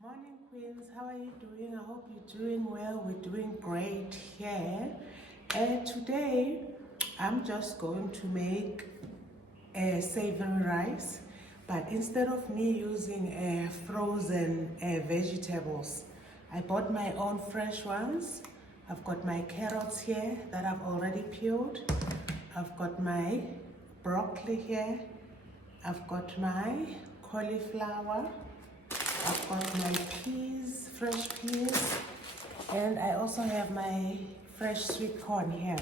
Morning, Queens. How are you doing? I hope you're doing well. We're doing great here. And today, I'm just going to make a savory rice, but instead of me using frozen vegetables, I bought my own fresh ones. I've got my carrots here that I've already peeled. I've got my broccoli here. I've got my cauliflower. I've got my peas, fresh peas, and I also have my fresh sweet corn here.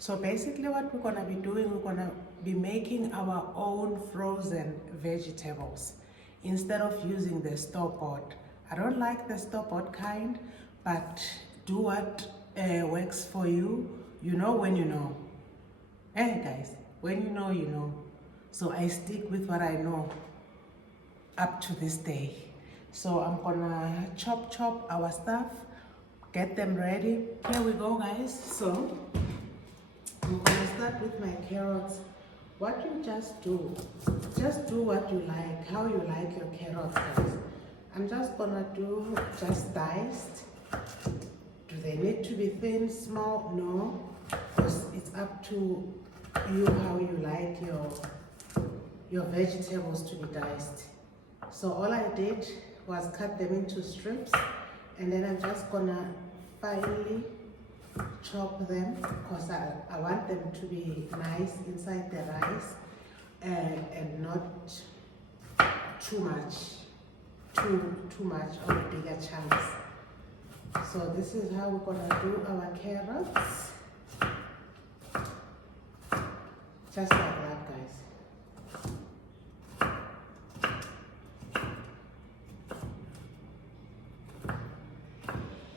So basically what we're gonna be doing, we're gonna be making our own frozen vegetables instead of using the store-bought. I don't like the store-bought kind, but do what works for you. You know when you know. Hey guys, when you know, you know. So I stick with what I know up to this day. So I'm gonna chop our stuff, get them ready. Here we go, guys. So I'm gonna start with my carrots. What you just do what you like, how you like your carrots, guys. I'm just gonna do just diced. Do they need to be thin, small? No, because it's up to you how you like your vegetables to be diced. So all I did was cut them into strips, and then I'm just gonna finely chop them because I want them to be nice inside the rice and not too much of bigger chunks. So this is how we're gonna do our carrots, just like that, guys.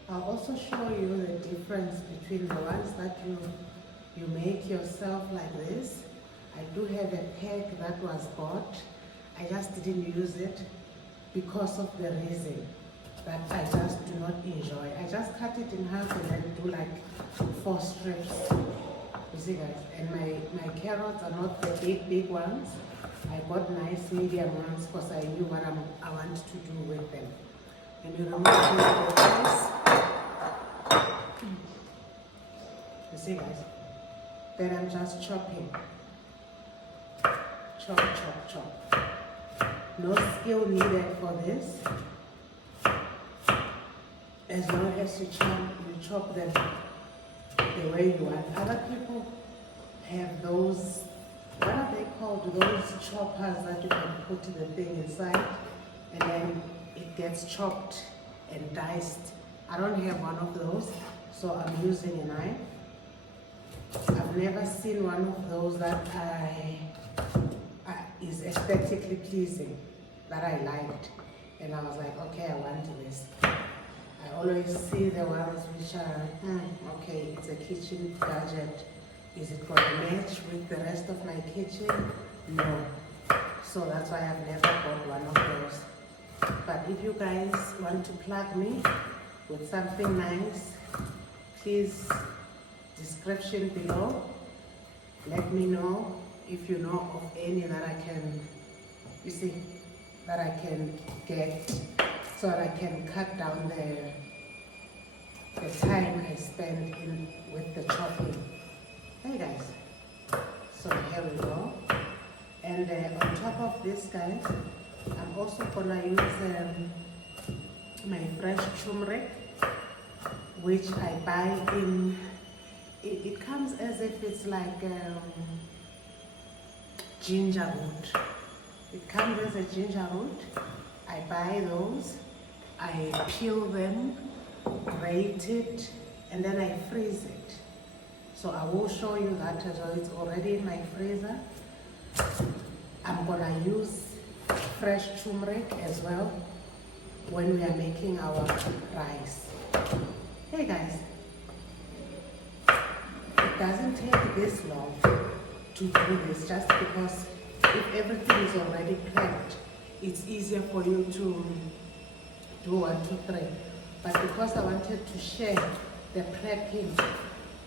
I'll also show you the difference between the ones that you make yourself like this. I do have a pack that was bought. I just didn't use it because of the reason that I just do not enjoy. I just cut it in half and then do like 4 strips. You see, guys, and my carrots are not the big ones. I bought nice medium ones because I knew what I want to do with them. And you remove the rice. You see, guys, then I'm just chopping. Chop. No skill needed for this. As long as you chop them the way you want. Other people have those, what are they called? Those choppers that you can put the thing inside and then it gets chopped and diced. I don't have one of those, so I'm using a knife. I've never seen one of those that is aesthetically pleasing, that I liked. And I was like, okay, I want this. I always see the ones which are, okay, it's a kitchen gadget. Is it going to match with the rest of my kitchen? No. So that's why I've never bought one of those. But if you guys want to plug me with something nice, please, description below, let me know if you know of any that I can, you see, that I can get, so that I can cut down the time I spend with the chopping. Hey guys, so here we go. And on top of this, guys, I'm also gonna use my fresh turmeric, which I buy in, it comes as if it's like ginger root. It comes as a ginger root. I buy those, I peel them, grate it, and then I freeze it. So I will show you that as well. It's already in my freezer. I'm gonna use fresh turmeric as well when we are making our rice. Hey guys, it doesn't take this long to do this, just because if everything is already prepped, it's easier for you to do 1, 2, 3. But because I wanted to share the prepping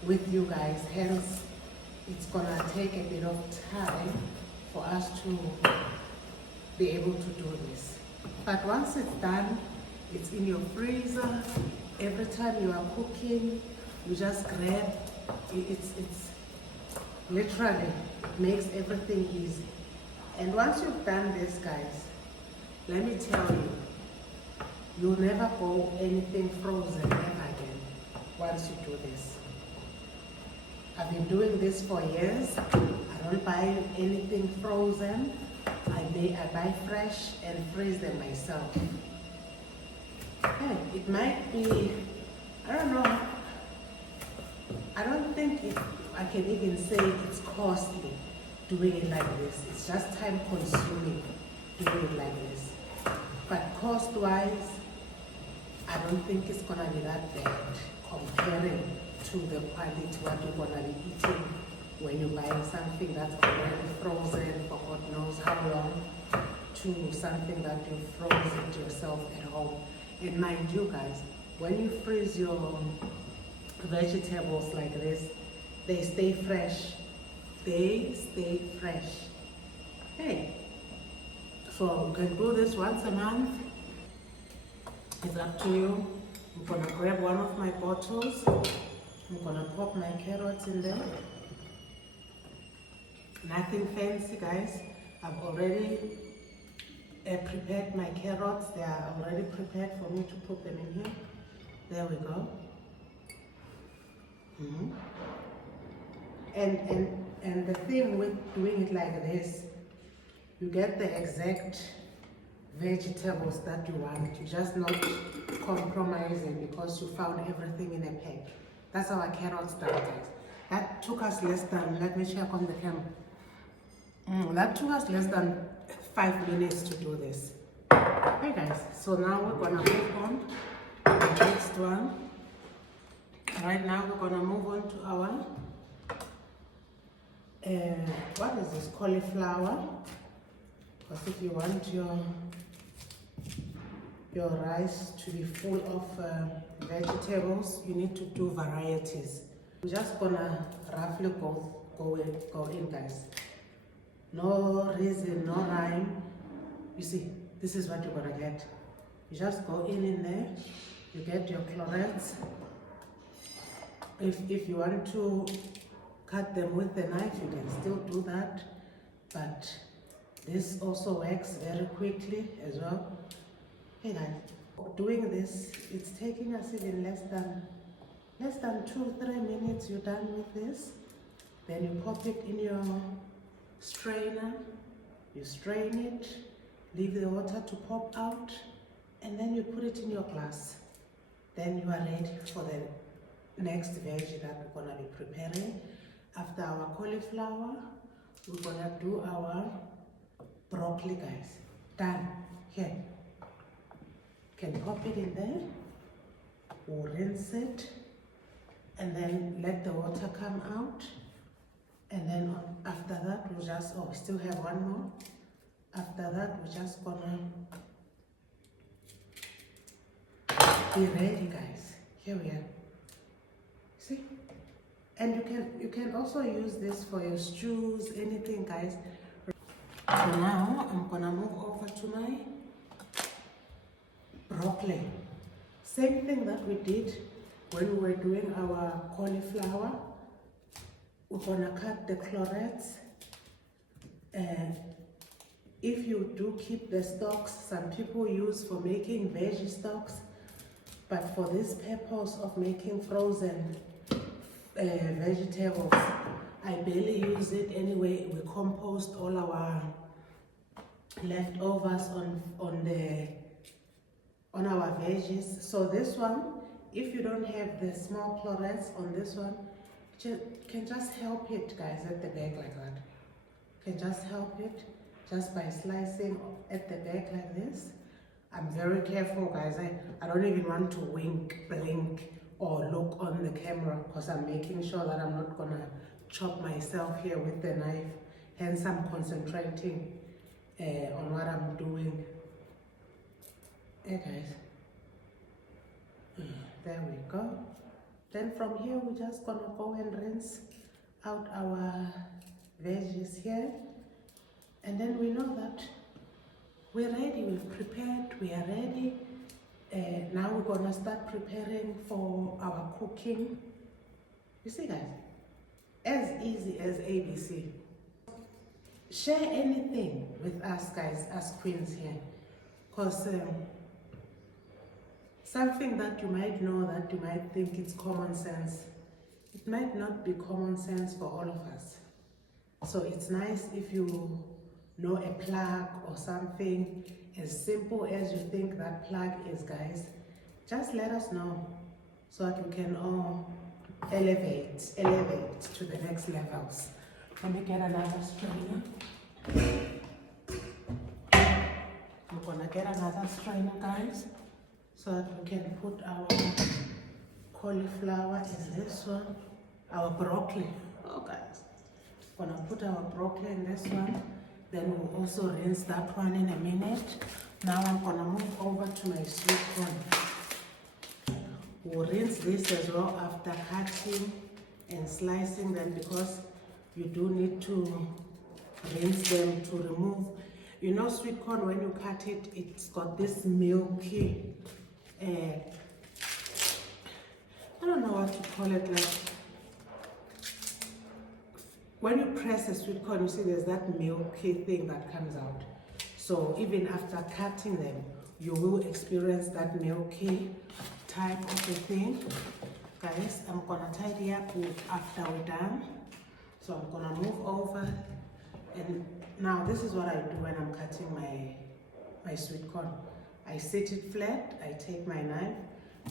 with you guys, hence it's gonna take a bit of time for us to be able to do this. But once it's done, It's in your freezer. Every time you are cooking, you just grab. It's literally makes everything easy. And once you've done this, guys, let me tell you, you'll never go anything frozen ever again once you do this. I've been doing this for years. I don't buy anything frozen. I buy fresh and freeze them myself. Hey, it might be, I don't know, I don't think I can even say it's costly doing it like this. It's just time consuming doing it like this. But cost wise, I don't think it's gonna be that bad comparing to the quality what you're gonna be eating when you're buying something that's already frozen for God knows how long, to something that you froze it yourself at home. And mind you guys, when you freeze your vegetables like this, they stay fresh. They stay fresh. Hey, so you can do this once a month. It's up to you. I'm gonna grab one of my bottles. I'm gonna pop my carrots in there. Nothing fancy, guys. I've already prepared my carrots. They are already prepared for me to put them in here. There we go. And the thing with doing it like this, you get the exact vegetables that you want. You just not compromising because you found everything in a pack. That's our carrots done, guys. That took us less than, let me check on the camera. That took us less than 5 minutes to do this. Hey guys, so now we're gonna move on to the next one. Right now we're gonna move on to our what is this, cauliflower? Because if you want your rice to be full of vegetables, you need to do varieties. We're just gonna roughly go in, guys. No reason, no rhyme. You see, this is what you're gonna get. You just go in there, you get your florets. If you want to cut them with a knife, you can still do that, but this also works very quickly as well. Hey guys, doing this, it's taking us even less than 2-3 minutes. You're done with this. Then you pop it in your strainer, you strain it, leave the water to pop out, and then you put it in your glass. Then you are ready for the next veg that we're gonna be preparing. After our cauliflower, we're gonna do our broccoli, guys. Done. Here. Can pop it in there, we'll rinse it, and then let the water come out. And then after that, we'll just, we still have one more. After that, we're just gonna be ready, guys. Here we are. See? And you can also use this for your stews, anything, guys. So now I'm gonna move over to my broccoli. Same thing that we did when we were doing our cauliflower. We're gonna cut the florets. And if you do keep the stalks, some people use for making veggie stocks, but for this purpose of making frozen vegetables, I barely use it anyway. We compost all our leftovers on our veggies. So this one, if you don't have the small florets on this one, can just help it, guys, at the back like that. Can just help it just by slicing at the back like this. I'm very careful, guys. I don't even want to blink or look on the camera because I'm making sure that I'm not gonna chop myself here with the knife. Hence I'm concentrating on what I'm doing. Hey guys, there we go. Then from here we're just gonna go and rinse out our veggies here, and then we know that we're ready, we've prepared, we are ready Now we're gonna start preparing for our cooking. You see guys, as easy as ABC. Share anything with us guys, as queens here, because something that you might know, that you might think it's common sense, it might not be common sense for all of us. So it's nice if you know a plug or something as simple as you think that plug is, guys. Just let us know so that we can all elevate to the next levels. Let me get another strainer. I'm gonna get another strainer, guys, so that we can put our cauliflower in this one, our broccoli. Oh guys, gonna put our broccoli in this one, then we'll also rinse that one in a minute. Now I'm gonna move over to my sweet corn. We'll rinse this as well after cutting and slicing them, because you do need to rinse them to remove, you know, sweet corn, when you cut it, it's got this milky, I don't know what to call it, like when you press a sweet corn, you see there's that milky thing that comes out. So even after cutting them, you will experience that milky type of a thing. Guys, I'm gonna tidy up after we're done. So I'm gonna move over, and now this is what I do when I'm cutting my sweet corn. I sit it flat, I take my knife,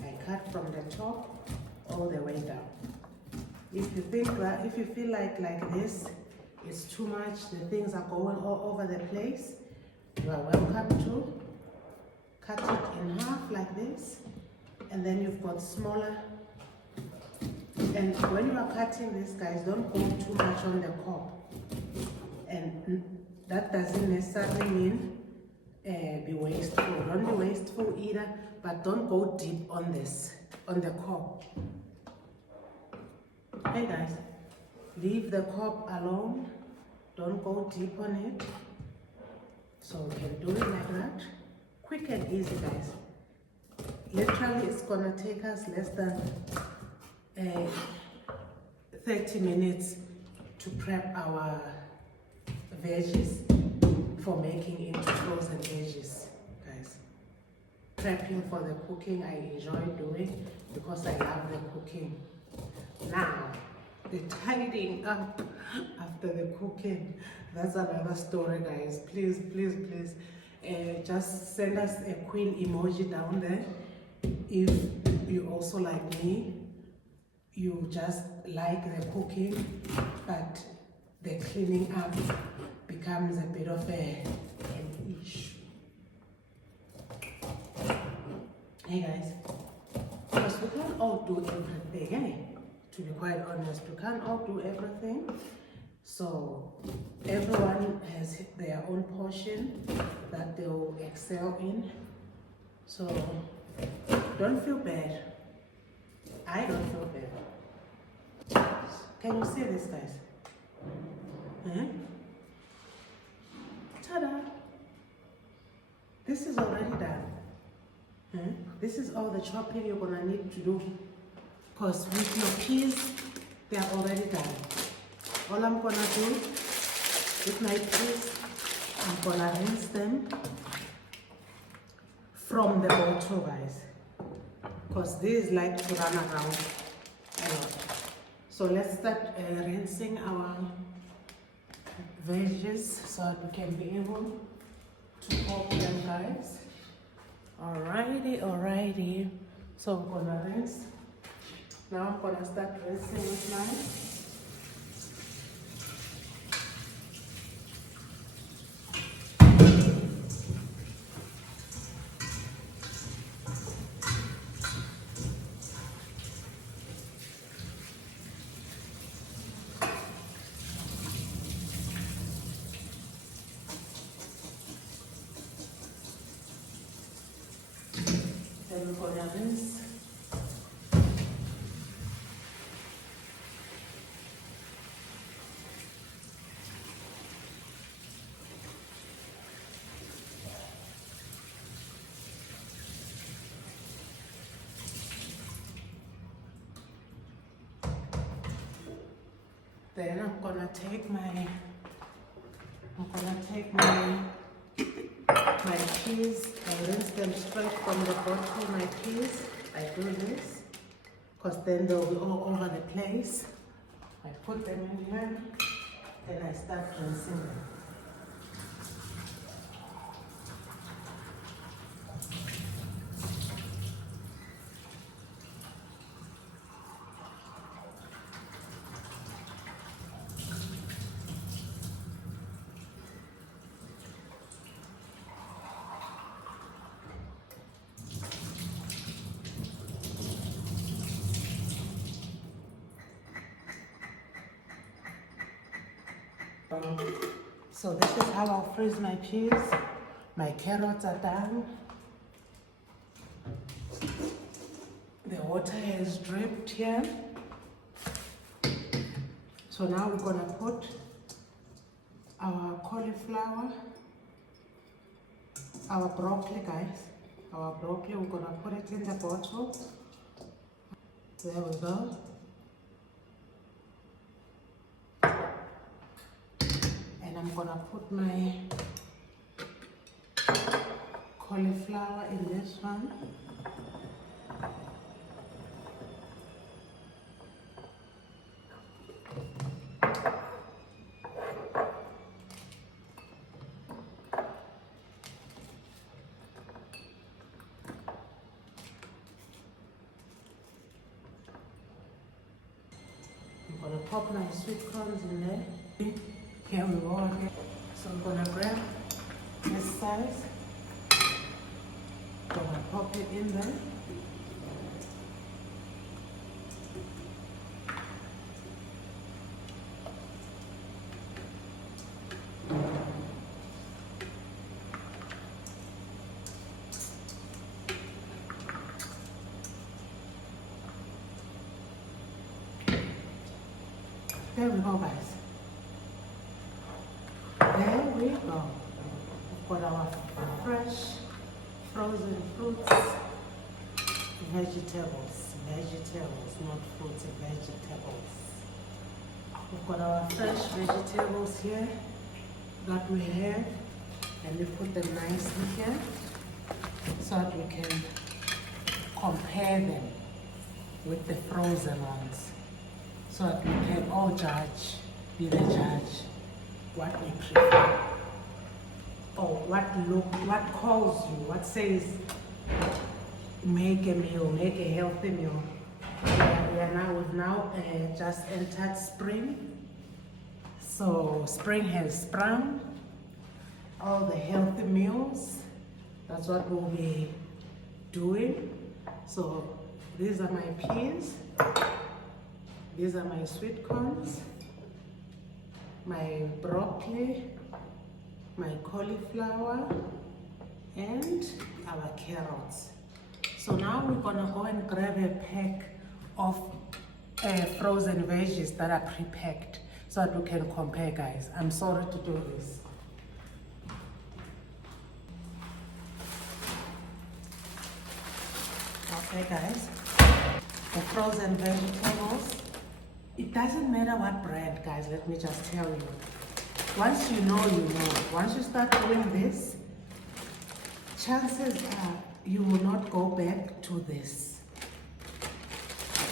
I cut from the top all the way down. If you think that, if you feel like this, it's too much, the things are going all over the place, you are welcome to cut it in half like this, and then you've got smaller. And when you are cutting this, guys, don't go too much on the cob. And that doesn't necessarily mean be wasteful. Don't be wasteful either, but don't go deep on this, on the cob. Hey guys, leave the cob alone. Don't go deep on it. So we can do it like that. Quick and easy, guys. Literally, it's gonna take us less than 30 minutes to prep our veggies for making into frozen veggies, guys. Prepping for the cooking, I enjoy doing because I love the cooking. Now, the tidying up after the cooking, that's another story, guys. Please, please, please, just send us a queen emoji down there if you also, like me, you just like the cooking, but the cleaning up becomes a bit of an issue. Hey guys, because we can't all do everything, eh? To be quite honest, we can't all do everything. So everyone has their own portion that they will excel in. So don't feel bad. I don't feel bad. Can you see this, guys? Ta-da! This is already done. This is all the chopping you're gonna need to do, because with your peas, they are already done. All I'm gonna do with my peas, I'm gonna rinse them from the bottle, guys, because these like to run around a lot. So let's start rinsing our veggies so that we can be able to pop them, guys. Alrighty. So we're gonna rinse. Now I'm gonna start rinsing with mine. Then we're gonna rinse. Then I'm gonna take my peas. I rinse them straight from the bottle. My peas, I do this because then they'll be all over the place. I put them in here, then I start rinsing them. So this is how I'll freeze my peas. My carrots are done. The water has dripped here. So now we're gonna put our cauliflower, our broccoli, guys. Our broccoli, we're gonna put it in the bottle. There we go. And I'm gonna put my cauliflower in this one. I'm gonna pop my sweet corns in there. Here we go again. So I'm gonna grab this size. Gonna pop it in there. There we go, guys. There we go. We've got our fresh frozen fruits, vegetables, not fruits, vegetables. We've got our fresh vegetables here that we have, and we put them nicely here so that we can compare them with the frozen ones, so that we can all judge, be the judge, what we prefer, or what calls you, what says make a meal, make a healthy meal. We've now just entered spring, so spring has sprung. All the healthy meals, that's what we'll be doing. So these are my peas, these are my sweet corns, my broccoli, my cauliflower, and our carrots. So now we're gonna go and grab a pack of frozen veggies that are pre-packed so that we can compare, guys. I'm sorry to do this. Okay, guys, the frozen vegetables, it doesn't matter what brand, guys, let me just tell you. Once you know, you know. Once you start doing this, chances are you will not go back to this.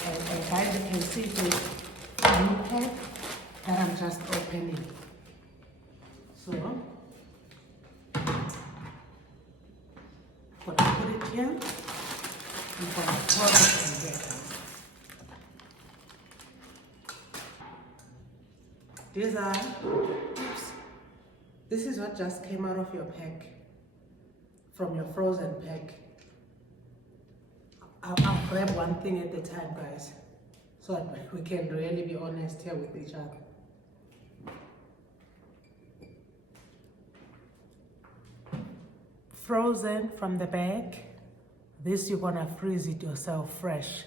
And guys, you can see the new pack that I'm just opening. So, I'm gonna put it here. I'm gonna pour it in there. These are, oops, this is what just came out of your pack, from your frozen pack. I'll grab one thing at a time, guys, so that we can really be honest here with each other. Frozen from the bag. This you're gonna freeze it yourself fresh.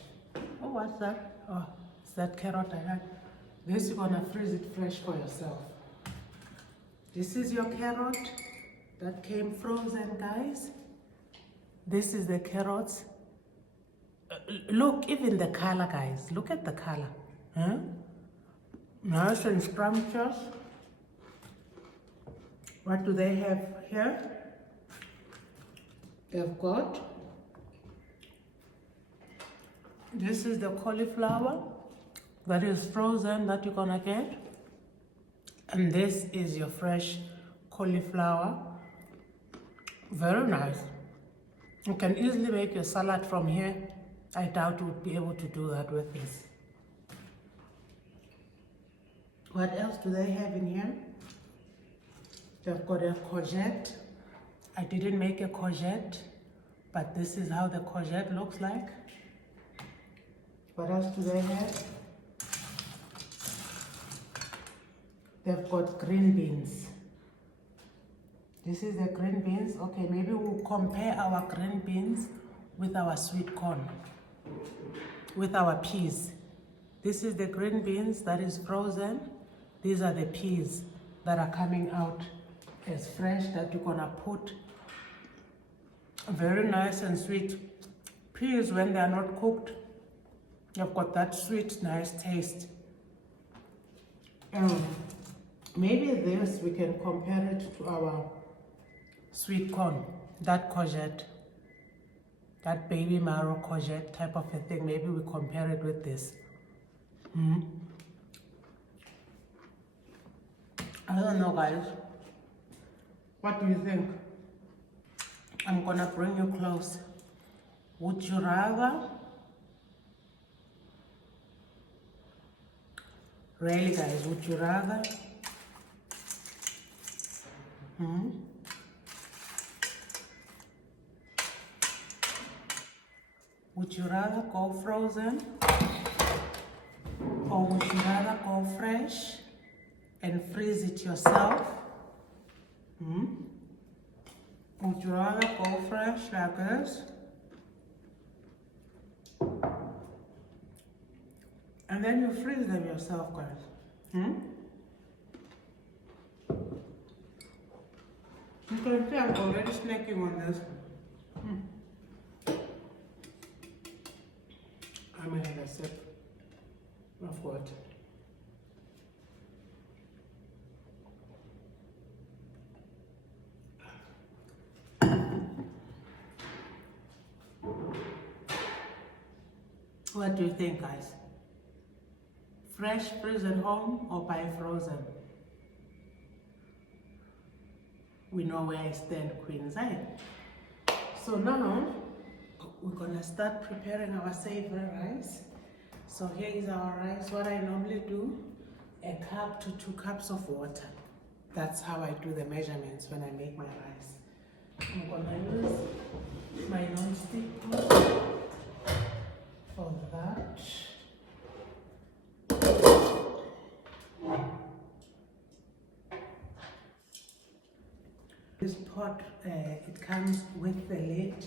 Oh, what's that? Oh, is that carrot I had? This you're gonna freeze it fresh for yourself. This is your carrot that came frozen, guys. This is the carrots. Look, even the color, guys. Look at the color. Huh? Nice and scrumptious. What do they have here? They've got, this is the cauliflower that is frozen that you're gonna get. And this is your fresh cauliflower. Very nice. You can easily make your salad from here. I doubt you would be able to do that with this. What else do they have in here? They've got a courgette. I didn't make a courgette, but this is how the courgette looks like. What else do they have? They've got green beans. This is the green beans. Okay, maybe we'll compare our green beans with our sweet corn, with our peas. This is the green beans that is frozen. These are the peas that are coming out as fresh that you're gonna put. Very nice and sweet. Peas, when they are not cooked, you've got that sweet, nice taste. Maybe this, we can compare it to our sweet corn, that courgette, that baby marrow courgette type of a thing. Maybe we compare it with this. I don't know, guys. What do you think? I'm gonna bring you close. Would you rather? Really, guys, would you rather? Would you rather go frozen, or would you rather go fresh and freeze it yourself? Would you rather go fresh like this, and then you freeze them yourself, guys? You can see I'm already snacking on this. I'm gonna have a sip of what? What do you think, guys? Fresh, freeze at home, or buy frozen? We know where I stand, Queens, eh? So now, we're gonna start preparing our savory rice. So here is our rice. What I normally do, a cup to 2 cups of water. That's how I do the measurements when I make my rice. I'm gonna use my non-stick pot for that. This pot, it comes with the lid,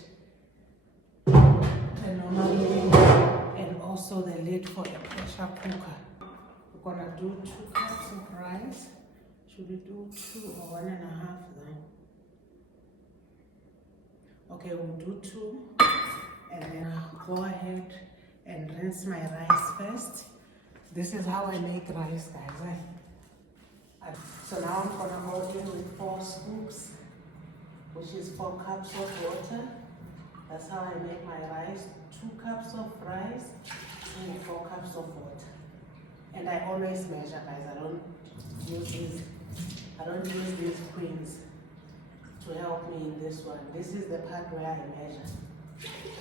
the normal lid, and also the lid for the pressure cooker. We're gonna do 2 cups of rice. Should we do 2 or 1.5 then? Okay, we'll do 2, and then I'll go ahead and rinse my rice first. This is how I make rice, guys. So now I'm gonna go in with 4 scoops, which is 4 cups of water. That's how I make my rice. 2 cups of rice and 4 cups of water. And I always measure, guys. I don't use these queens to help me in this one. This is the part where I measure.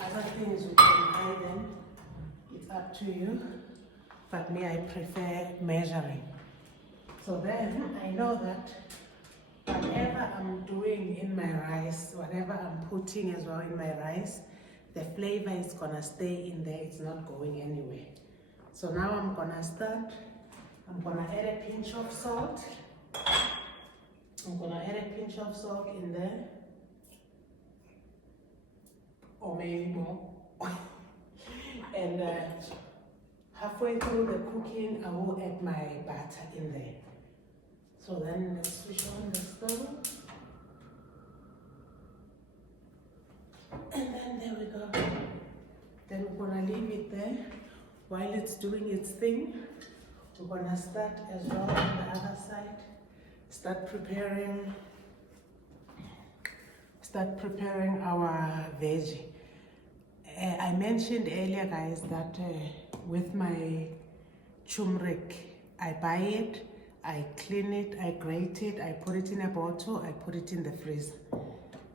Other things you can buy them. It's up to you. But me, I prefer measuring. So then I know that whatever I'm doing in my rice, whatever I'm putting as well in my rice, the flavor is gonna stay in there, it's not going anywhere. So now I'm gonna start. I'm gonna add a pinch of salt. I'm gonna add a pinch of salt in there. Or maybe more. And halfway through the cooking, I will add my butter in there. So then let's switch on the stove. And then there we go. Then we're gonna leave it there while it's doing its thing. We're gonna start as well on the other side. Start preparing our veggie. I mentioned earlier, guys, that with my turmeric, I buy it, I clean it, I grate it, I put it in a bottle, I put it in the freezer.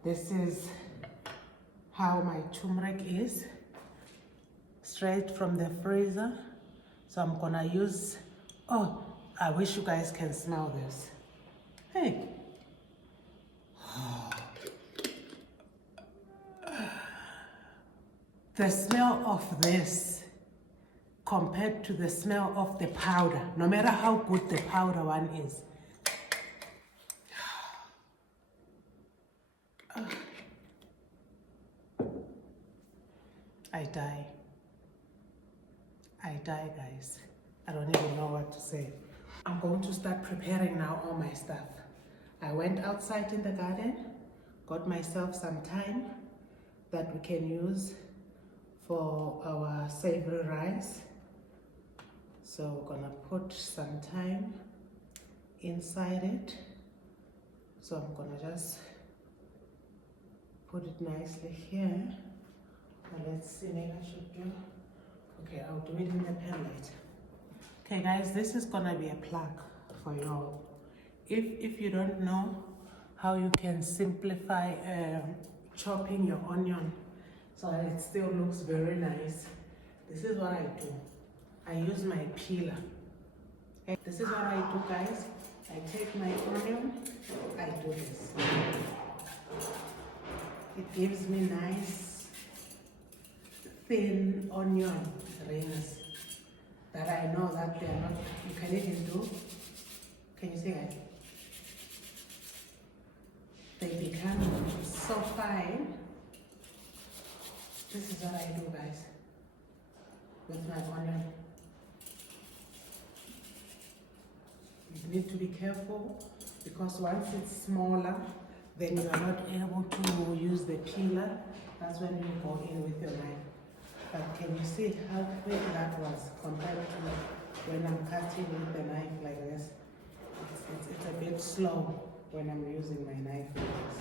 This is how my turmeric is, straight from the freezer. So I'm gonna use, oh, I wish you guys can smell this. Hey. The smell of this compared to the smell of the powder, no matter how good the powder one is. I die, guys. I don't even know what to say. I'm going to start preparing now all my stuff. I went outside in the garden, got myself some thyme that we can use for our savory rice. So we're gonna put some thyme inside it. So I'm gonna just put it nicely here. Now let's see, maybe I should do, okay, I'll do it in the pan later. Okay guys, this is gonna be a plug for you all. If you don't know how you can simplify chopping your onion so that it still looks very nice, this is what I do. I use my peeler. Okay, this is what I do, guys. I take my onion, I do this. It gives me nice, thin onion rings that I know that they're not, you can even do. Can you see that? They become so fine. This is what I do, guys, with my onion. You need to be careful because once it's smaller, then you are not able to use the peeler. That's when you go in with your knife. But can you see how quick that was compared to when I'm cutting with the knife like this? It's a bit slow when I'm using my knife like this.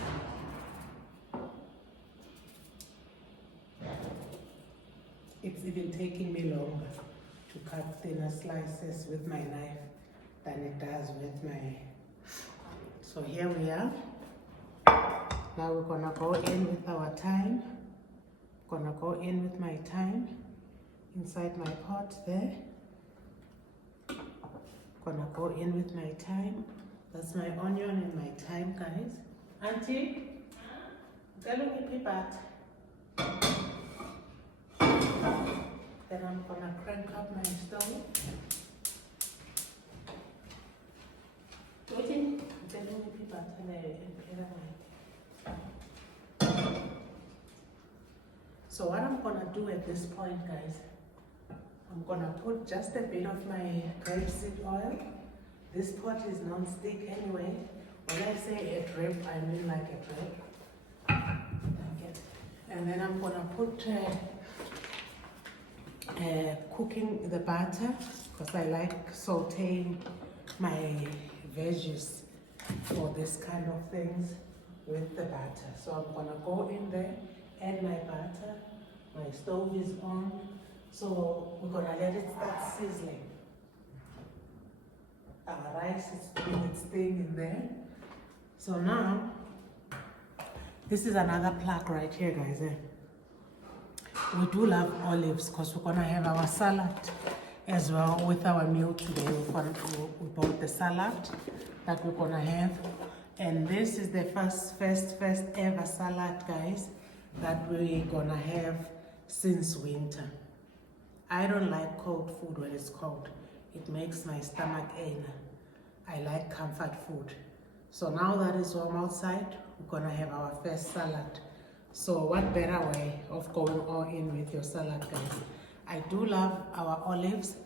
It's even taking me longer to cut thinner slices with my knife than it does with my... So here we are. Now we're gonna go in with our thyme. Gonna go in with my thyme inside my pot there. Gonna go in with my thyme. That's my onion and my thyme, guys. Auntie, tell me that. Then I'm gonna crank up my stove. So what I'm gonna do at this point, guys, I'm gonna put just a bit of my grapeseed oil. This pot is non-stick anyway. When I say a drip, I mean like a drip. Okay. And then I'm gonna put cooking the butter because I like sauteing my veggies for this kind of things with the butter. So I'm gonna go in there, add my butter. My stove is on, so we're gonna let it start sizzling. Our rice is doing its thing in there. So now, this is another plug right here, guys. We do love olives because we're gonna have our salad as well with our meal today. We bought the salad that we're gonna have, and this is the first ever salad, guys, that we're gonna have since winter. I don't like cold food when it's cold. It makes my stomach ache. I like comfort food. So now that it's warm outside, we're gonna have our first salad. So what better way of going all in with your salad, guys? I do love our olives,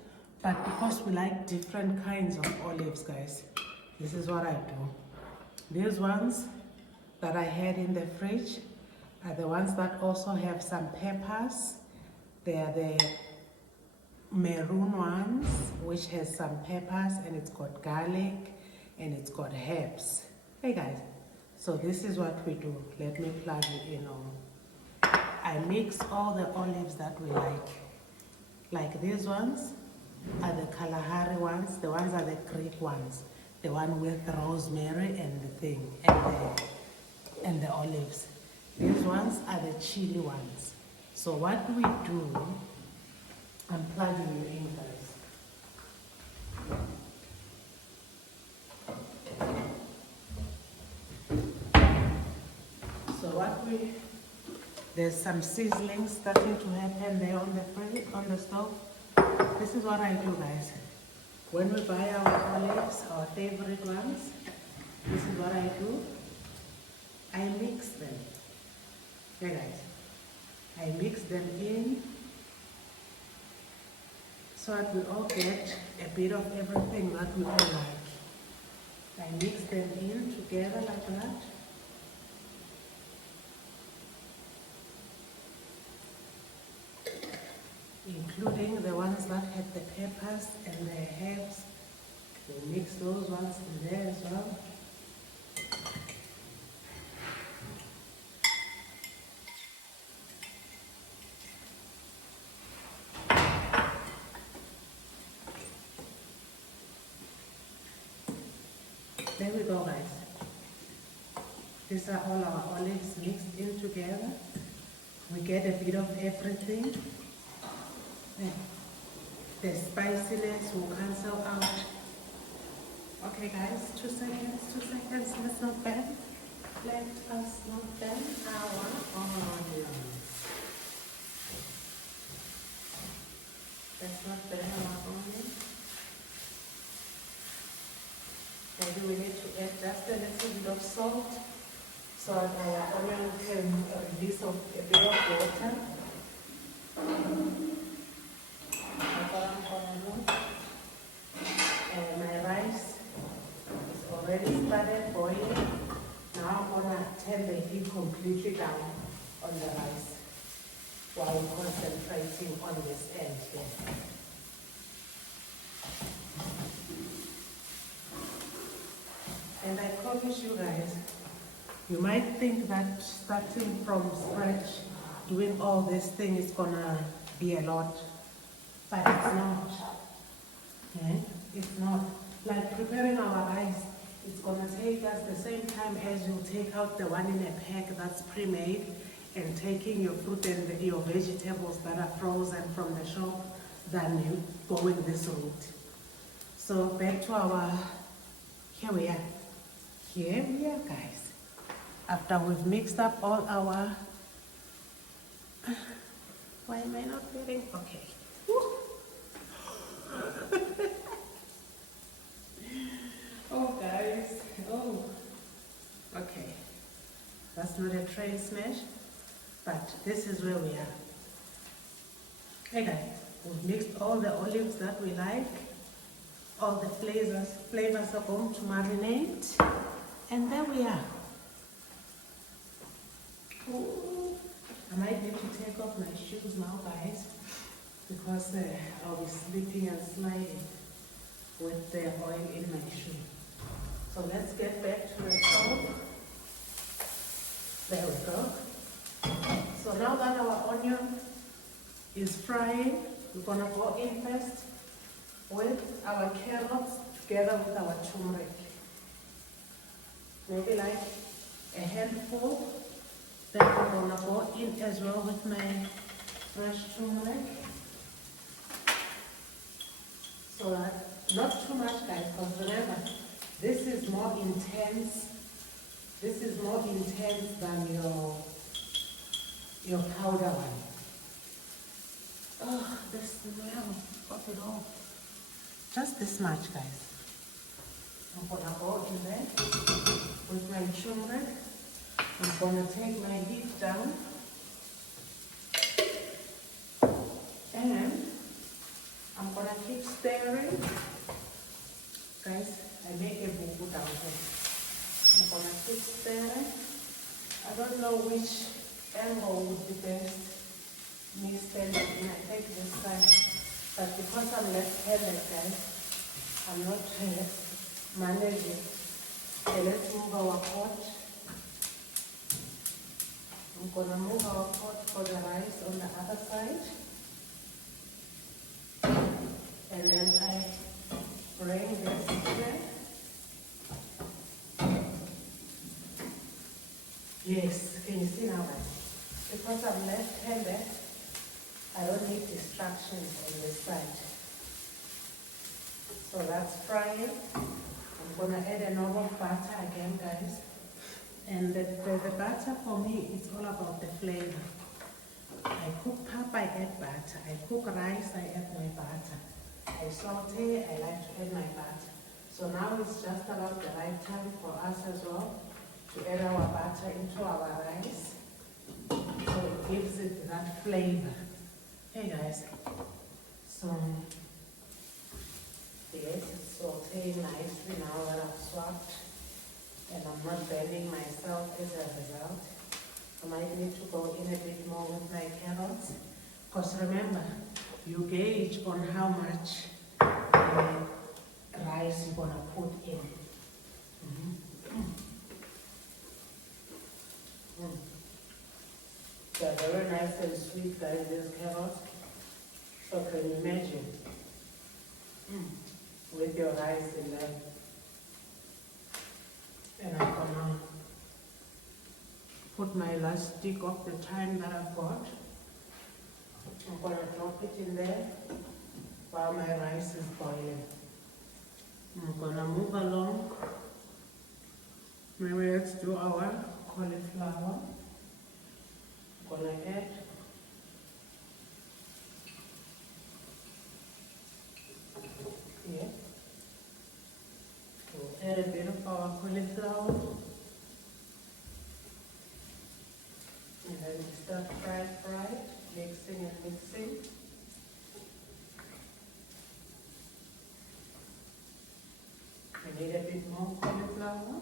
but because we like different kinds of olives, guys, this is what I do. These ones that I had in the fridge are the ones that also have some peppers. They are the maroon ones, which has some peppers and it's got garlic and it's got herbs. Hey guys, so this is what we do. Let me plug it in on. I mix all the olives that we like. Like these ones are the Kalahari ones, the ones are the Greek ones. The one with rosemary and the thing, and the olives. These ones are the chili ones. So what we do, I'm plugging you in, guys. So there's some sizzling starting to happen there on the stove. This is what I do, guys. When we buy our olives, our favorite ones, this is what I do. I mix them. Okay, guys. I mix them in so that we all get a bit of everything that we all like. I mix them in together like that. Including the ones that have the peppers and the herbs. We mix those ones in there as well. There we go, guys. These are all our olives mixed in together. We get a bit of everything. The spiciness will cancel out. Okay guys, 2 seconds, let's not bend. Let us not bend our onions. Let's not bend our onions. Maybe we need to add just a little bit of salt so that our onion can release a bit of water. My rice is already started boiling. Now I'm gonna turn the heat completely down on the rice while concentrating on this end here. And I promise you guys, you might think that starting from scratch, doing all this thing is gonna be a lot, but it's not. Okay? It's not. Like preparing our rice, it's gonna take us the same time as you take out the one in a pack that's pre-made and taking your fruit and your vegetables that are frozen from the shop than you going this route. So back to our, here we are guys. After we've mixed up all our, why am I not getting, okay. Oh guys, oh, okay. That's not a train smash, but this is where we are. Hey guys, we've mixed all the olives that we like. All the flavors are going to marinate. And there we are. Ooh. I might need to take off my shoes now, guys, because I'll be slipping and sliding with the oil in my shoe. So let's get back to the stove. There we go. So now that our onion is frying, we're gonna go in first with our carrots together with our turmeric. Maybe like a handful. Then we're gonna go in as well with my fresh turmeric. So that, not too much guys, because remember, this is more intense. This is more intense than your powder one. Oh, the smell of it all. Just this much, guys. I'm gonna go in there with my turmeric. I'm gonna take my heat down. And I'm gonna keep stirring. Guys, I make a boo-boo down here. I'm gonna keep stirring. I don't know which angle would be best. Me standing, I take this side. But because I'm left-handed, guys, I'm not managing. Okay, let's move our pot. I'm gonna move our pot for the rice on the other side. And then I bring this here. Yes, can you see now, guys? Because I'm left-handed, I don't need distractions on this side. So that's frying. I'm gonna add a normal butter again, guys. And the butter for me is all about the flavor. I cook pap, I add butter. I cook rice, I add my butter. I saute, I like to add my butter. So now it's just about the right time for us as well to add our butter into our rice. So it gives it that flavor. Hey guys. So yes, it's sauteing nicely now that I've swapped and I'm not burning myself as a result. I might need to go in a bit more with my carrots. Because remember, you gauge on how much rice you're gonna put in. They're very nice and sweet, guys, these carrots. So can you imagine? With your rice in there. And I'm gonna put my last stick of the thyme that I've got. I'm gonna drop it in there while my rice is boiling. I'm gonna move along. Maybe let's do our cauliflower. I'm gonna add here. We'll add a bit of our cauliflower. And then we start fry, mixing and mixing. I need a bit more cauliflower.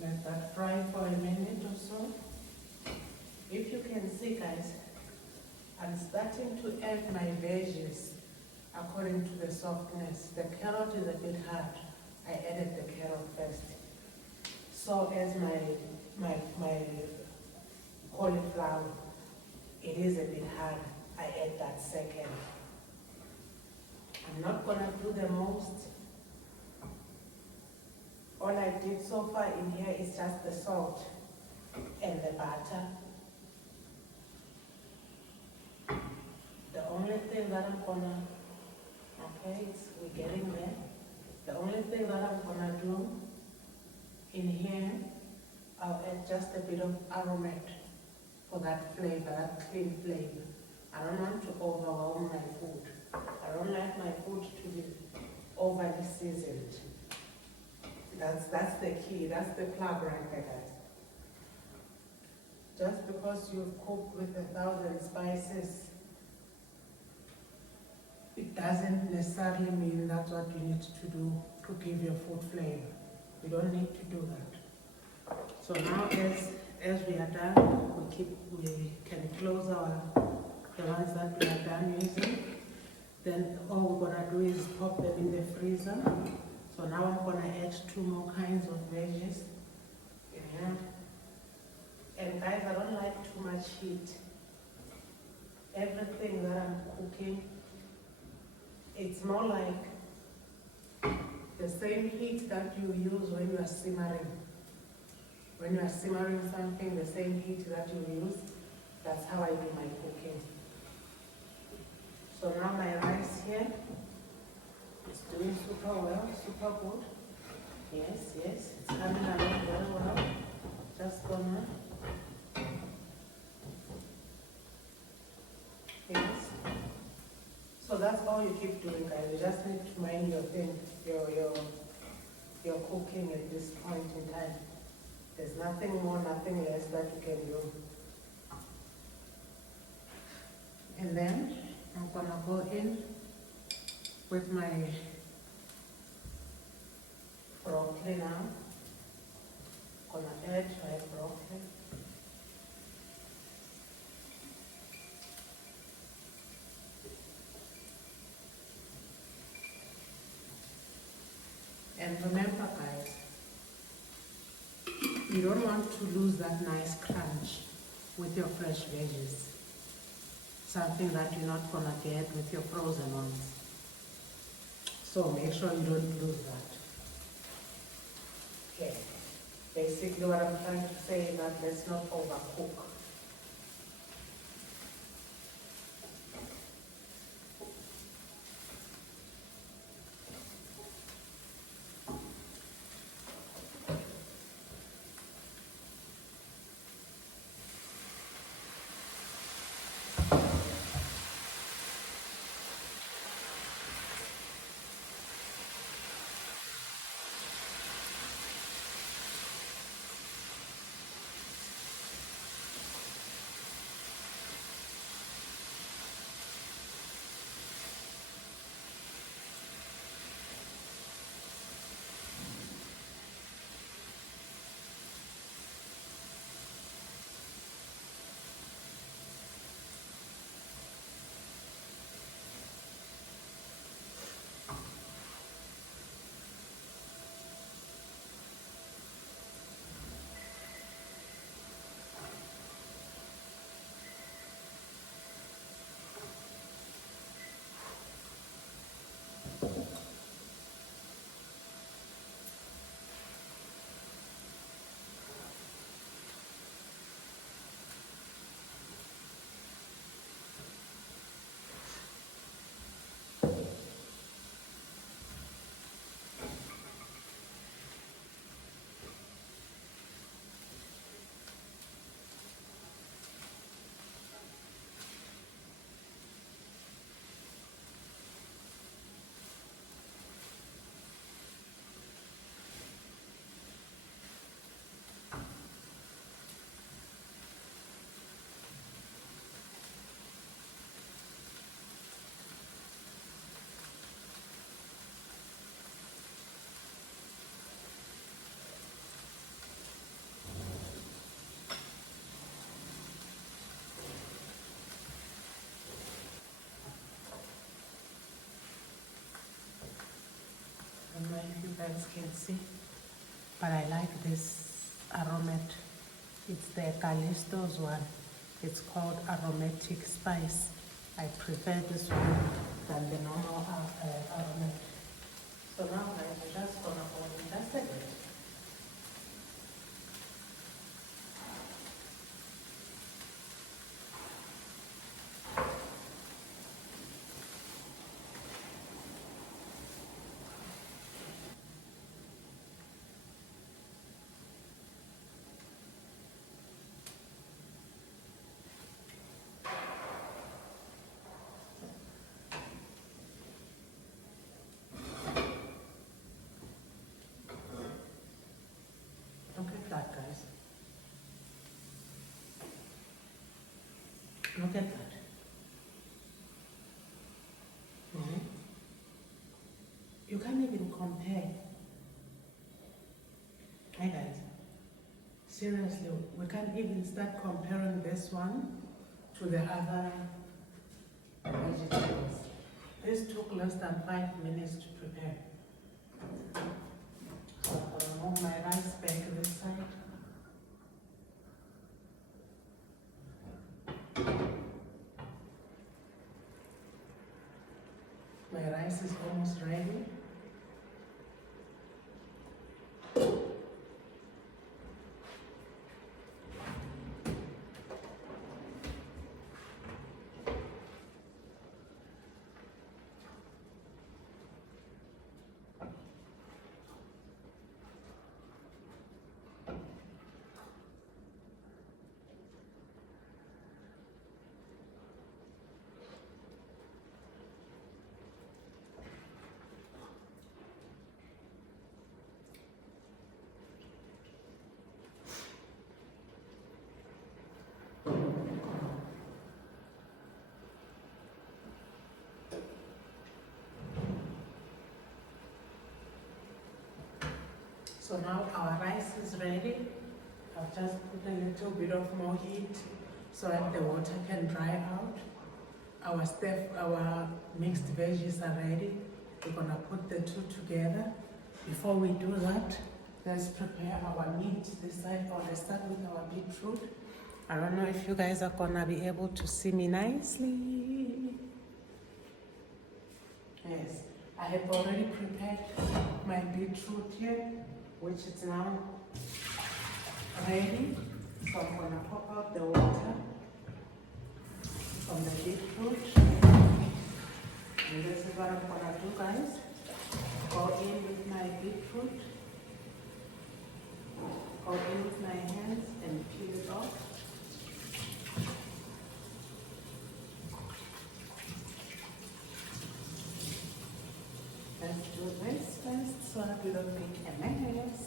Let that fry for a minute or so. If you can see, guys, I'm starting to add my veggies according to the softness. The carrot is a bit hard. I added the carrot first. So as my cauliflower, it is a bit hard. I add that second. I'm not gonna do the most. All I did so far in here is just the salt and the butter. The only thing that I'm gonna, we're getting there. The only thing that I'm gonna do in here, I'll add just a bit of aromat for that flavor, that clean flavor. I don't want to overwhelm my food. I don't like my food to be overly seasoned. That's the key, that's the plug right there, guys. Just because you've cooked with 1,000 spices, it doesn't necessarily mean that's what you need to do to give your food flavor. You don't need to do that. So now as we are done, we can close the ones that we are done using. Then all we're gonna do is pop them in the freezer. So now I'm gonna add 2 more kinds of veggies. Yeah. And guys, I don't like too much heat. Everything that I'm cooking, it's more like the same heat that you use when you are simmering. When you are simmering something, the same heat that you use, that's how I do my cooking. So now my rice here is doing super well, super good. Yes, it's coming along very well. Just gonna, yes. So that's all you keep doing, guys. You just need to mind your thing, your cooking at this point in time. There's nothing more, nothing less that you can do. And then I'm gonna go in with my broccoli now. Gonna add my broccoli. And remember guys, you don't want to lose that nice crunch with your fresh veggies. Something that you're not gonna get with your frozen ones. So make sure you don't lose that. Okay. Basically what I'm trying to say is that let's not overcook. I don't know if you guys can see, but I like this aromat. It's the Callisto's one. It's called aromatic spice. I prefer this one than the normal aromat. So now guys, we're just gonna open just a bit. Look at that, guys. Look at that. Mhm. You can't even compare. Hey guys, seriously, we can't even start comparing this one to the other vegetables. This took less than 5 minutes to prepare. So I'm gonna move my rice back this side. My rice is almost ready. So now our rice is ready. I'll just put a little bit of more heat so that the water can dry out. Our mixed veggies are ready. We're gonna put the two together. Before we do that, let's prepare our meat. This side, or let's start with our beetroot. I don't know if you guys are gonna be able to see me nicely. Yes, I have already prepared my beetroot here, which is now ready. So I'm gonna pop out the water from the beetroot. And this is what I'm gonna do, guys. Go in with my beetroot. Go in with my hands and peel it off. Let's do this first so that we don't make a mess.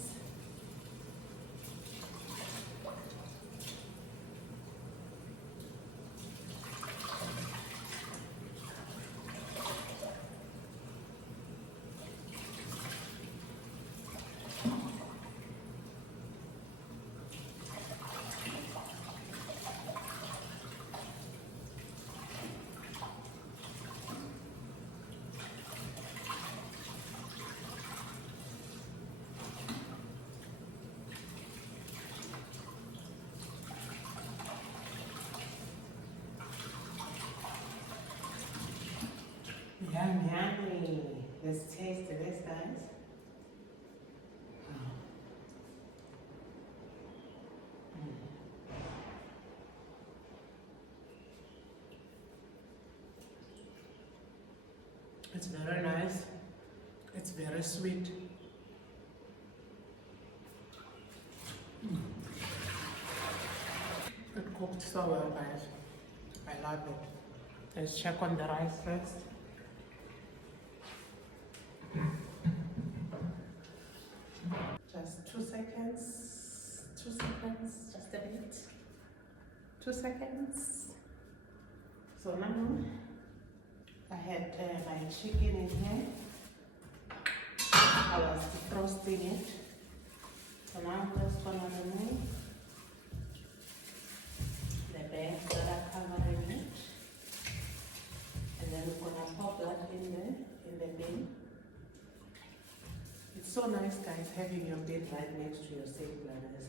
Yum, yummy. Let's taste this, guys. It's very nice. It's very sweet. It cooked so well, guys. I love it. Let's check on the rice first. Just 2 seconds. 2 seconds. Just a bit. 2 seconds. So now I had my chicken in here. I was defrosting it. So now I'm just gonna remove the bags that are covering it. And then we're gonna pop that in the bin. It's so nice, guys, having your bed right next to your sink like this.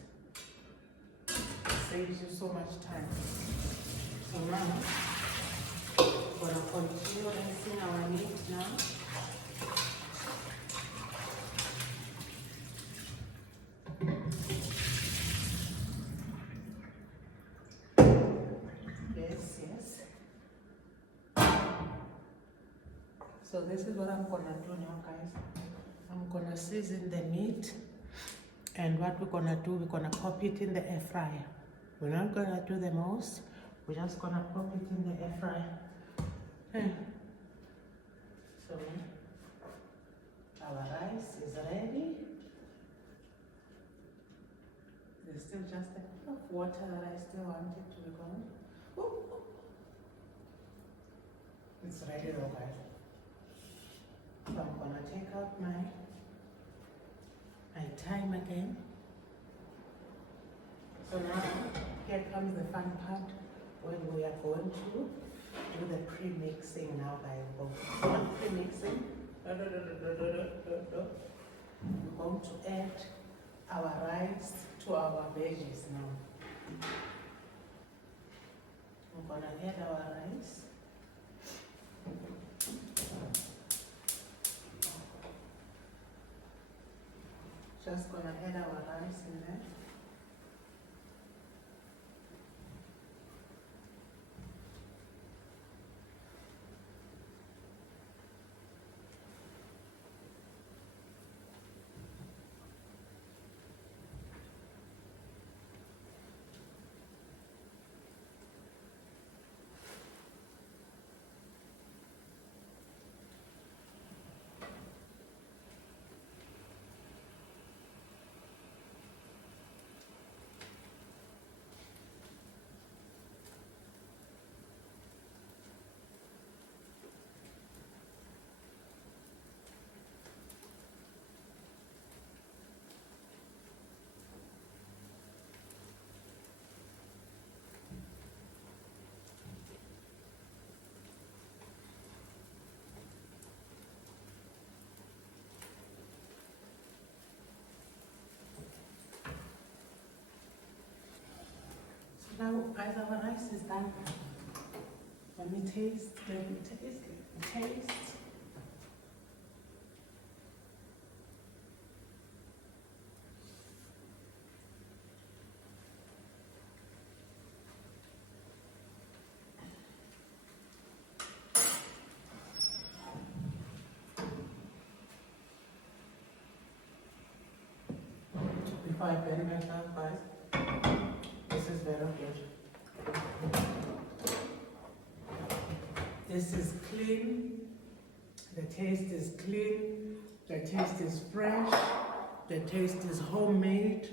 It saves you so much time. So now we're gonna continue rinsing our meat now. Yes. So this is what I'm gonna do now, guys. I'm gonna season the meat, and what we're gonna do, we're gonna pop it in the air fryer. We're not gonna do the most, we're just gonna pop it in the air fryer. So our rice is ready. There's still just a bit of water that I still want it to be gone. Ooh. It's ready though, guys. So I'm gonna take out my time again. So now here comes the fun part when we are going to do the pre-mixing now, guys. Not pre-mixing. We're going to add our rice to our veggies now. We're gonna add our rice. Just gonna add our rice in there. Now, guys, our rice is done. Let me taste. Let me taste. Let me taste. Before I bury myself, guys, this is very good. This is clean. The taste is clean. The taste is fresh. The taste is homemade.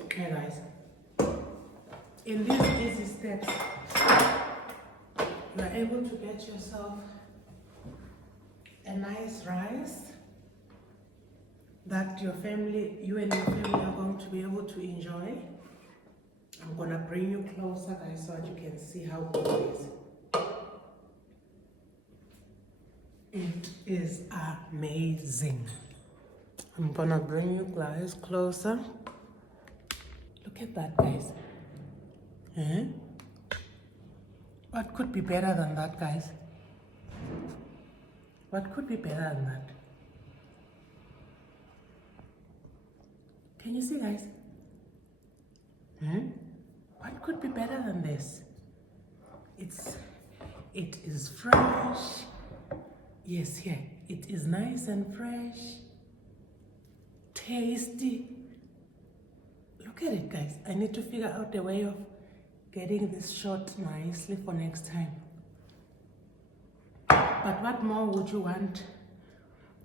Okay, guys. In these easy steps, you are able to get yourself a nice rice that you and your family are going to be able to enjoy. I'm gonna bring you closer, guys, so that you can see how good it is. It is amazing. I'm gonna bring you guys closer. Look at that, guys. What could be better than that, guys? What could be better than that? Can you see, guys? What could be better than this? It is fresh. Yes, here. It is nice and fresh. Tasty. Look at it, guys. I need to figure out a way of getting this shot nicely for next time. But what more would you want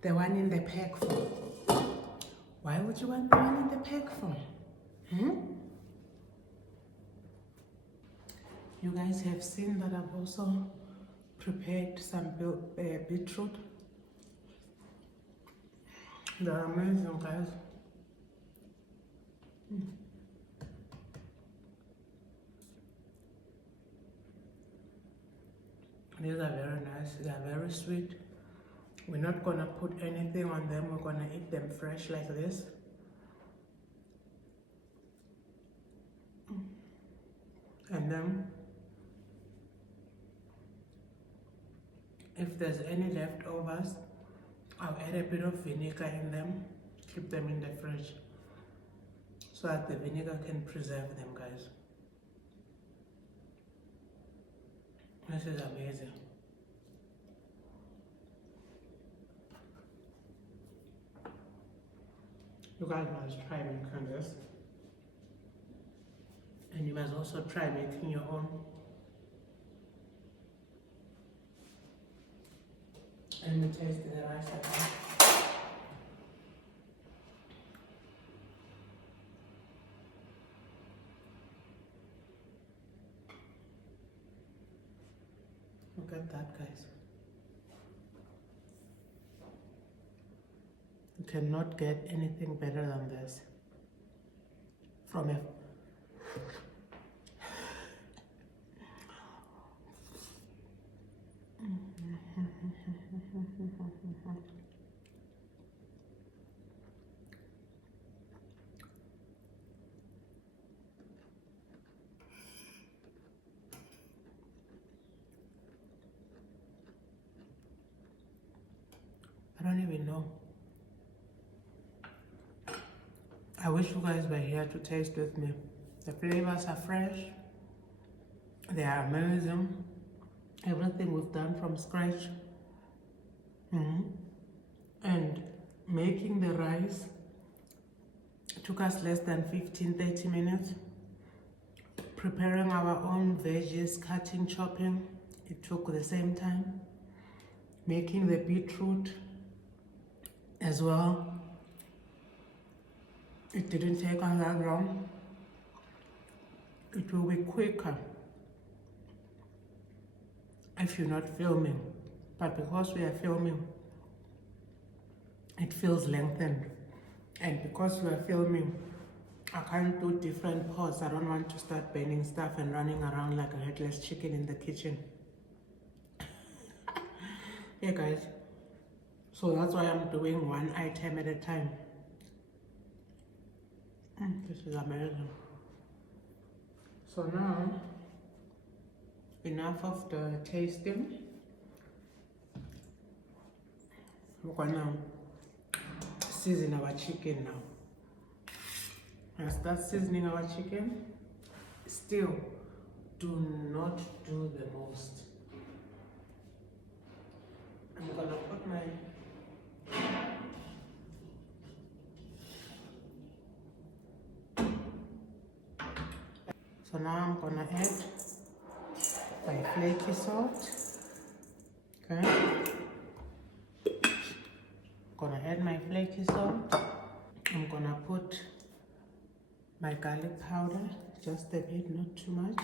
the one in the pack for? Why would you want the one in the pack for? You guys have seen that I've also prepared some beetroot. They're amazing, guys. These are very nice. They are very sweet. We're not gonna put anything on them. We're gonna eat them fresh like this. And then, if there's any leftovers, I'll add a bit of vinegar in them. Keep them in the fridge so that the vinegar can preserve them, guys. This is amazing. You guys must try making this. And you must also try making your own. And we taste the rice again. Look at that, guys. You cannot get anything better than this from a I don't even know. I wish you guys were here to taste with me. The flavors are fresh. They are amazing. Everything we've done from scratch. And making the rice took us less than 15-30 minutes. Preparing our own veggies, cutting, chopping, it took the same time. Making the beetroot as well, it didn't take us that long. It will be quicker if you're not filming, but because we are filming, it feels lengthened. And because we are filming, I can't do different pots. I don't want to start burning stuff and running around like a headless chicken in the kitchen. Yeah, guys. So that's why I'm doing one item at a time. This is amazing. So now, enough of the tasting. We're gonna season our chicken now. And start seasoning our chicken. Still, do not do the most. I'm gonna put my so now I'm gonna add my flaky salt. Okay. Gonna add my flaky salt. I'm gonna put my garlic powder, just a bit, not too much.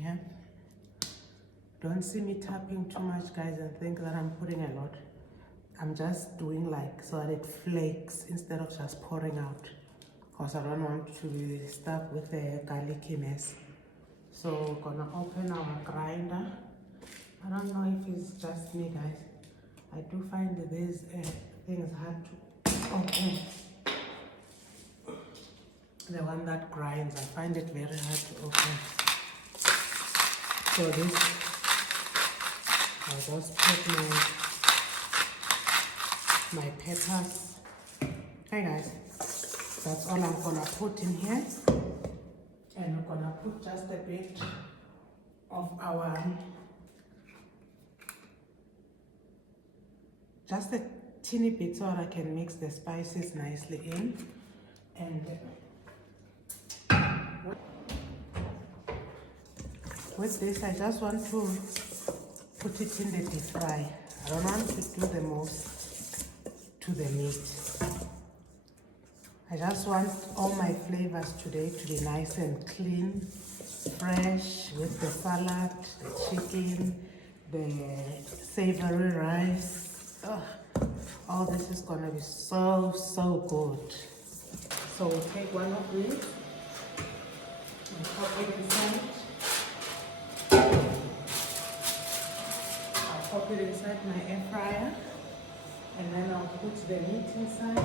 Yeah. Don't see me tapping too much, guys, and think that I'm putting a lot. I'm just doing like so that it flakes instead of just pouring out, because I don't want to be stuck with a garlicky mess. So we're gonna open our grinder. I don't know if it's just me, guys. I do find that these things hard to open. The one that grinds, I find it very hard to open. So this, I'll just put my peppers. Hey guys, that's all I'm gonna put in here. And we're gonna put just a bit of our, just a teeny bit so I can mix the spices nicely in. And with this, I just want to put it in the deep fry. I don't want to do the most to the meat. I just want all my flavors today to be nice and clean, fresh, with the salad, the chicken, the savory rice. Oh, all this is gonna be so, so good. So we'll take one of these and pop it inside. I'll pop it inside my air fryer, and then I'll put the meat inside.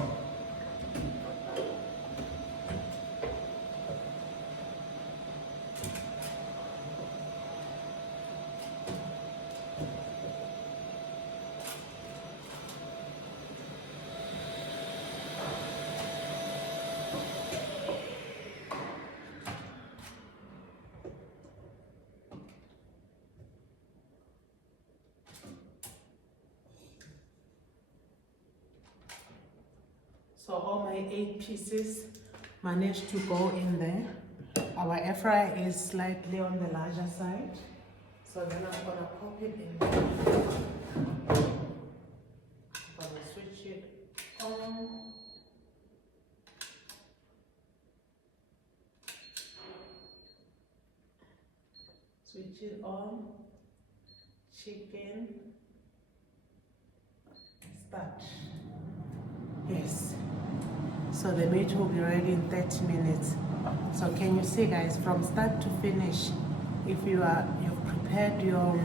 So all my 8 pieces managed to go in there. Our air fryer is slightly on the larger side. So then I'm gonna pop it in there. I'm gonna switch it on. Switch it on. Chicken. Start. Yes. So the meat will be ready in 30 minutes. So can you see, guys, from start to finish, if you've prepared your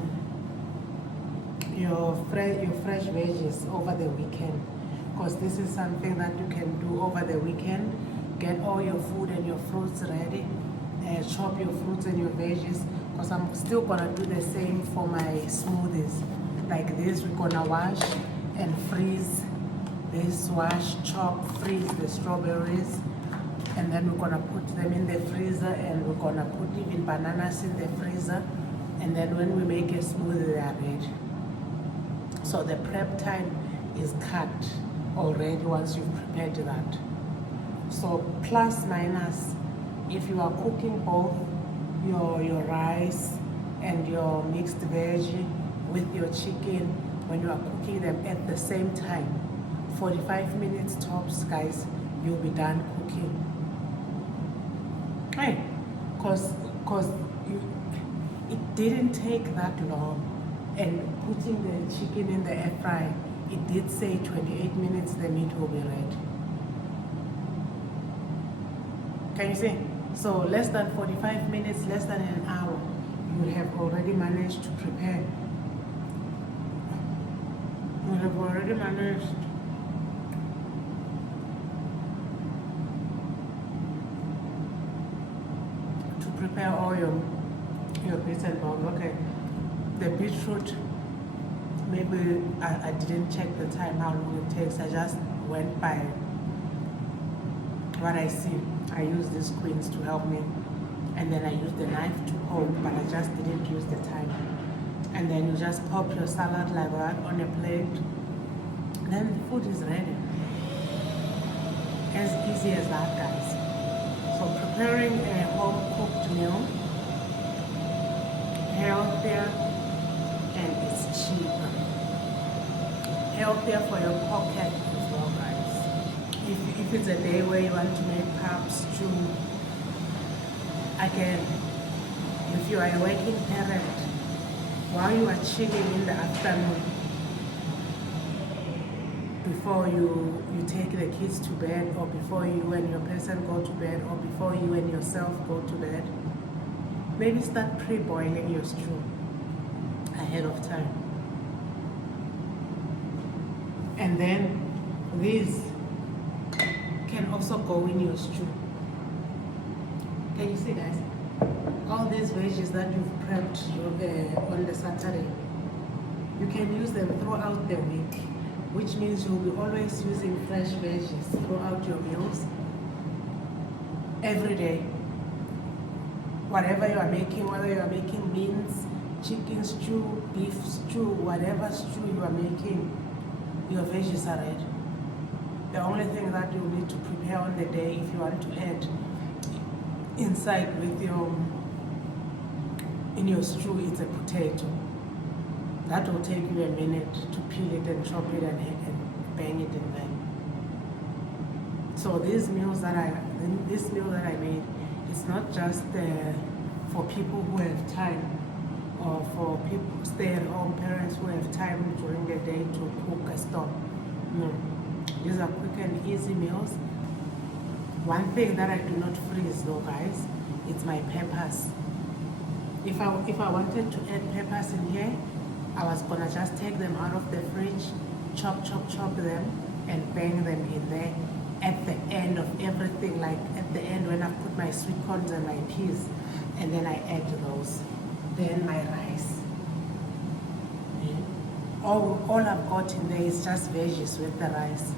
fresh veggies over the weekend, because this is something that you can do over the weekend. Get all your food and your fruits ready, chop your fruits and your veggies, because I'm still gonna do the same for my smoothies. Like this, we're gonna wash and freeze this, wash, chop, freeze the strawberries, and then we're gonna put them in the freezer, and we're gonna put even bananas in the freezer, and then when we make a smoothie, they are ready. So the prep time is cut already once you've prepared that. So plus minus, if you are cooking both your rice and your mixed veggie with your chicken, when you are cooking them at the same time, 45 minutes tops, guys, you'll be done cooking. Right? Because it didn't take that long, and putting the chicken in the air fryer, it did say 28 minutes the meat will be ready. Can you see? So less than 45 minutes, less than an hour, you have already managed to prepare We have already managed to prepare all your bits and bobs. Okay, the beetroot, maybe I didn't check the time how long it takes. I just went by what I see. I use these queens to help me, and then I use the knife to poke, but I just didn't use the time. And then you just pop your salad like that on a plate. Then the food is ready. As easy as that, guys. So preparing a home cooked meal, healthier and it's cheaper. Healthier for your pocket as well, guys. If it's a day where you want to make pap stew, again, if you are a working parent, while you are chilling in the afternoon, before you take the kids to bed, or before you and your person go to bed, or before you and yourself go to bed, maybe start pre-boiling your stew ahead of time. And then these can also go in your stew. Can you see, guys? All these veggies that you've prepped on the Saturday, you can use them throughout the week, which means you'll be always using fresh veggies throughout your meals every day. Whatever you are making, whether you are making beans, chicken stew, beef stew, whatever stew you are making, your veggies are ready. The only thing that you need to prepare on the day, if you want to add inside with in your stew, it's a potato. That will take you a minute to peel it and chop it and bang it in there. So this meal that I made, it's not just for people who have time, or for people stay-at-home parents who have time during the day to cook a stop. No, these are quick and easy meals. One thing that I do not freeze though, guys, it's my peppers. If I wanted to add peppers in here, I was gonna just take them out of the fridge, chop them, and bang them in there at the end of everything, like at the end when I put my sweet corns and my peas, and then I add those. Then my rice. All I've got in there is just veggies with the rice.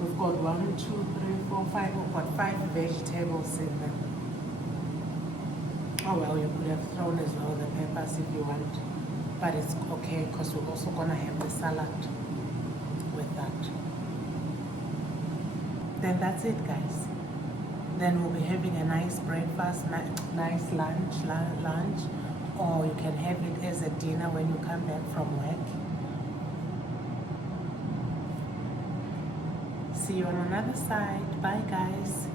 We've got 1, 2, 3, 4, 5. We've got 5 vegetables in there. Oh well, you could have thrown as well the peppers if you want, but it's okay because we're also gonna have the salad with that. Then that's it, guys. Then we'll be having a nice breakfast, nice lunch, or you can have it as a dinner when you come back from work. See you on another side. Bye, guys.